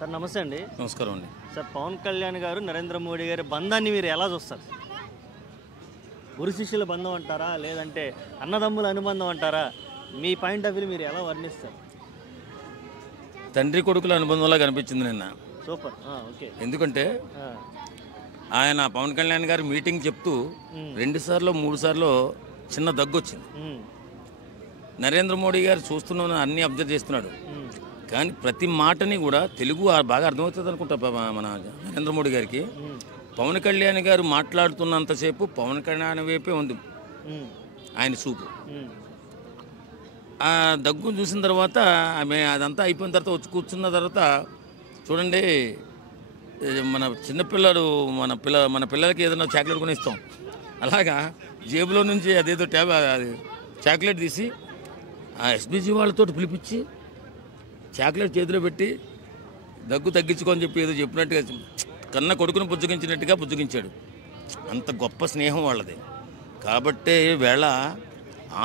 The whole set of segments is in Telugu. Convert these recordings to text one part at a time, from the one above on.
సార్ నమస్తే అండి. నమస్కారం అండి. సార్ పవన్ కళ్యాణ్ గారు నరేంద్ర మోడీ గారి బంధాన్ని మీరు ఎలా చూస్తారు? గురు శిష్యుల బంధం అంటారా, లేదంటే అన్నదమ్ముల అనుబంధం అంటారా? మీ పాయింట్ ఆఫ్ వ్యూ మీరు ఎలా వర్ణిస్తారు? తండ్రి కొడుకుల అనుబంధంలా కనిపించింది నిన్న. సూపర్. ఓకే. ఎందుకంటే ఆయన పవన్ కళ్యాణ్ గారు మీటింగ్ చెప్తూ 2 సార్లు 3 సార్లు చిన్న దగ్గు వచ్చింది. నరేంద్ర మోడీ గారు చూస్తున్న అన్ని అబ్జర్వ్ చేస్తున్నాడు, కానీ ప్రతి మాటని కూడా తెలుగు బాగా అర్థమవుతుంది అనుకుంటా మన నరేంద్ర మోడీ గారికి. పవన్ కళ్యాణ్ గారు మాట్లాడుతున్నంతసేపు పవన్ కళ్యాణ్ వైపే ఉంది ఆయన చూపు. ఆ దగ్గును చూసిన తర్వాత ఆమె అదంతా అయిపోయిన తర్వాత వచ్చి కూర్చున్న తర్వాత చూడండి, మన చిన్నపిల్లలు మన పిల్లలకి ఏదైనా చాక్లెట్ కొని ఇస్తాం, అలాగా జేబులో నుంచి అదేదో చాక్లెట్ తీసి ఆ ఎస్బీజీ వాళ్ళతో పిలిపించి చాక్లెట్ చేతిలో పెట్టి దగ్గు తగ్గించుకొని చెప్పి ఏదో చెప్పినట్టుగా కన్న కొడుకును పుచ్చగించినట్టుగా పుచ్చగించాడు. అంత గొప్ప స్నేహం వాళ్ళది. కాబట్టే వేళ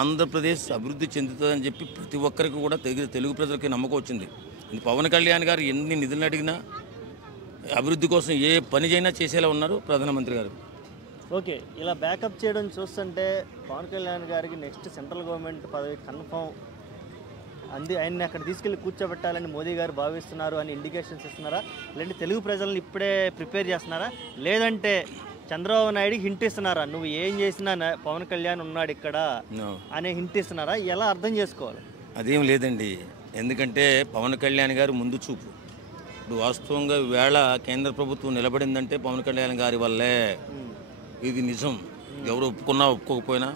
ఆంధ్రప్రదేశ్ అభివృద్ధి చెందుతుందని చెప్పి ప్రతి ఒక్కరికి కూడా తెలుగు ప్రజలకి నమ్మకం వచ్చింది. పవన్ కళ్యాణ్ గారు ఎన్ని నిధులు అడిగినా అభివృద్ధి కోసం ఏ పని అయినా చేసేలా ఉన్నారు ప్రధానమంత్రి గారు. ఓకే, ఇలా బ్యాకప్ చేయడం చూస్తుంటే పవన్ కళ్యాణ్ గారికి నెక్స్ట్ సెంట్రల్ గవర్నమెంట్ పదవి కన్ఫర్మ్ ఆయన్ని అక్కడ తీసుకెళ్ళి కూర్చోబెట్టాలని మోదీ గారు భావిస్తున్నారు అని ఇండికేషన్స్ ఇస్తున్నారా? లేదంటే తెలుగు ప్రజలను ఇప్పుడే ప్రిపేర్ చేస్తున్నారా? లేదంటే చంద్రబాబు నాయుడికి హింట్ ఇస్తున్నారా, నువ్వు ఏం చేసినా పవన్ కళ్యాణ్ ఉన్నాడు ఇక్కడ అనే హింట్ ఇస్తున్నారా? ఎలా అర్థం చేసుకోవాలి? అదేం లేదండి, ఎందుకంటే పవన్ కళ్యాణ్ గారు ముందు చూపు. ఇప్పుడు వాస్తవంగా వేళ కేంద్ర ప్రభుత్వం నిలబడిందంటే పవన్ కళ్యాణ్ గారి వల్లే. ఇది నిజం, ఎవరు ఒప్పుకున్నా ఒప్పుకోకపోయినా.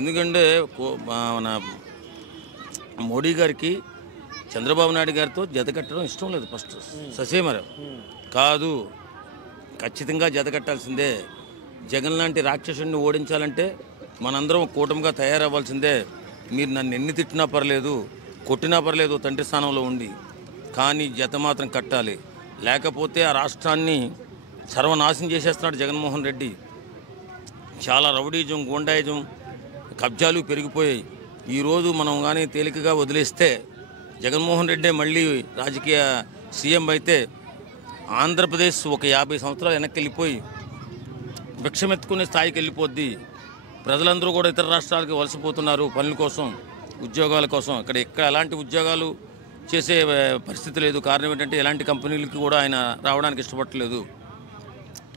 ఎందుకంటే మన మోడీ గారికి చంద్రబాబు నాయుడు గారితో జతకట్టడం ఇష్టం లేదు. ఫస్ట్ ససేమరం కాదు, ఖచ్చితంగా జతకట్టాల్సిందే. జగన్ లాంటి రాక్షసుడిని ఓడించాలంటే మనందరం కూటమిగా తయారవ్వాల్సిందే. మీరు నన్ను ఎన్ని తిట్టినా పర్లేదు, కొట్టినా పర్లేదు తండ్రి స్థానంలో ఉండి, కానీ జత మాత్రం కట్టాలి. లేకపోతే ఆ రాష్ట్రాన్ని సర్వనాశనం చేసేస్తున్నాడు జగన్మోహన్ రెడ్డి. చాలా రౌడీజం, గూండాయిజం, కబ్జాలు పెరిగిపోయాయి. ఈరోజు మనం కానీ తేలికగా వదిలేస్తే జగన్మోహన్ రెడ్డి మళ్ళీ రాజకీయ సీఎం అయితే ఆంధ్రప్రదేశ్ ఒక 50 సంవత్సరాలు వెనక్కి వెళ్ళిపోయి భిక్షమెత్తుకునే స్థాయికి వెళ్ళిపోద్ది. ప్రజలందరూ కూడా ఇతర రాష్ట్రాలకు వలసపోతున్నారు పనుల కోసం, ఉద్యోగాల కోసం. ఇక్కడ ఎలాంటి ఉద్యోగాలు చేసే పరిస్థితి లేదు. కారణం ఏంటంటే ఎలాంటి కంపెనీలకి కూడా ఆయన రావడానికి ఇష్టపడట్లేదు,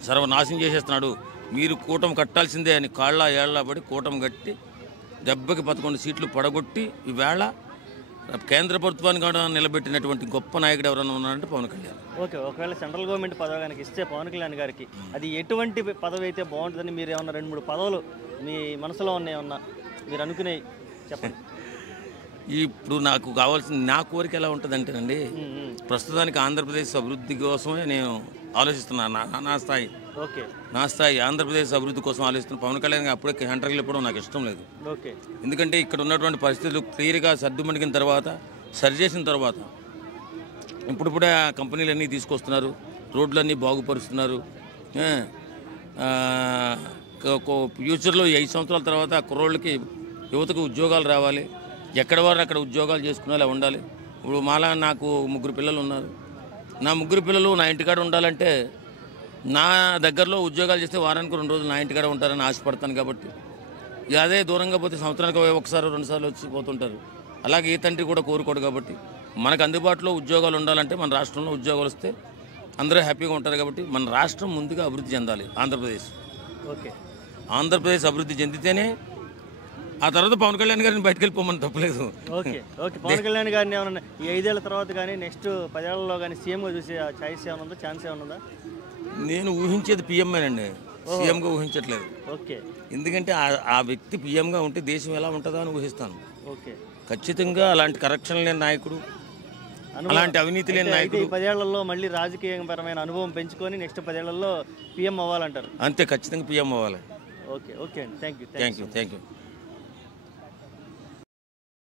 సర్వనాశనం చేసేస్తున్నాడు. మీరు కూటమి కట్టాల్సిందే అని కాళ్ళ ఏళ్ల పడి కూటమి కట్టి 11 సీట్లు పడగొట్టి ఈవేళ కేంద్ర ప్రభుత్వాన్ని కూడా నిలబెట్టినటువంటి గొప్ప నాయకుడు ఎవరైనా ఉన్నారంటే పవన్ కళ్యాణ్. ఓకే, ఒకవేళ సెంట్రల్ గవర్నమెంట్ పదవి కనుక ఇస్తే పవన్ కళ్యాణ్ గారికి అది ఎటువంటి పదవి అయితే బాగుంటుందని మీరు ఏమన్నా 2-3 పదవులు మీ మనసులో ఉన్నాయేమన్నా మీరు అనుకునే చెప్పండి. ఇప్పుడు నాకు కావాల్సిన నా కోరిక ఎలా ఉంటుందంటేనండి, ప్రస్తుతానికి ఆంధ్రప్రదేశ్ అభివృద్ధి కోసమే నేను ఆలోచిస్తున్నాను. నా స్థాయి ఆంధ్రప్రదేశ్ అభివృద్ధి కోసం ఆలోచిస్తున్నాను. పవన్ కళ్యాణ్ అప్పుడే సెంటర్కి వెళ్ళడం నాకు ఇష్టం లేదు. ఎందుకంటే ఇక్కడ ఉన్నటువంటి పరిస్థితులు క్లియర్గా సర్దుమణిగిన తర్వాత, సరి చేసిన తర్వాత ఇప్పుడిప్పుడే ఆ కంపెనీలన్నీ తీసుకొస్తున్నారు, రోడ్లన్నీ బాగుపరుస్తున్నారు. ఫ్యూచర్లో 5 సంవత్సరాల తర్వాత కుర్రోళ్ళకి, యువతకు ఉద్యోగాలు రావాలి. ఎక్కడ వారు అక్కడ ఉద్యోగాలు చేసుకునేలా ఉండాలి. ఇప్పుడు మాలా నాకు 3 పిల్లలు ఉన్నారు. నా 3 పిల్లలు నా ఇంటికాడ ఉండాలంటే నా దగ్గరలో ఉద్యోగాలు చేస్తే వారానికి 2 రోజులు నా ఇంటికాడ ఉంటారని ఆశపడతాను. కాబట్టి అదే దూరంగా పోతే సంవత్సరానికి 1 సారి 2 సార్లు వచ్చి పోతుంటారు. అలాగే ఈ తండ్రి కూడా కోరుకోడు. కాబట్టి మనకు అందుబాటులో ఉద్యోగాలు ఉండాలంటే మన రాష్ట్రంలో ఉద్యోగాలు వస్తే అందరూ హ్యాపీగా ఉంటారు. కాబట్టి మన రాష్ట్రం ముందుగా అభివృద్ధి చెందాలి. ఆంధ్రప్రదేశ్ అభివృద్ధి చెందితేనే ఆ తర్వాత పవన్ కళ్యాణ్ గారిని బయటకు వెళ్ళిపోమని తప్పలేదు. పవన్ కళ్యాణ్ గారిని ఏమన్నా ఈ 5 ఏళ్ల తర్వాత కానీ నెక్స్ట్ 10 ఏళ్లలో కానీ సీఎంగా చూసే ఛాయిస్ ఏమైనా ఉందా, ఛాన్స్ ఏమైనా ఉందా? నేను ఊహించేది పిఎంఏనండి, సీఎంగా ఊహించట్లేదు. ఎందుకంటే ఆ వ్యక్తి పిఎంగా ఉంటే దేశం ఎలా ఉంటుందో అని ఊహిస్తాను. ఖచ్చితంగా అలాంటి కరప్షన్ లేని నాయకుడు, అలాంటి అవినీతి లేని నాయకుడు. 10 ఏళ్లలో మళ్ళీ రాజకీయపరమైన అనుభవం పెంచుకొని నెక్స్ట్ 10 ఏళ్లలో పిఎం అవ్వాలంటారు. అంతే, ఖచ్చితంగా పిఎం అవ్వాలి. ఓకే అండి, థ్యాంక్ యూ.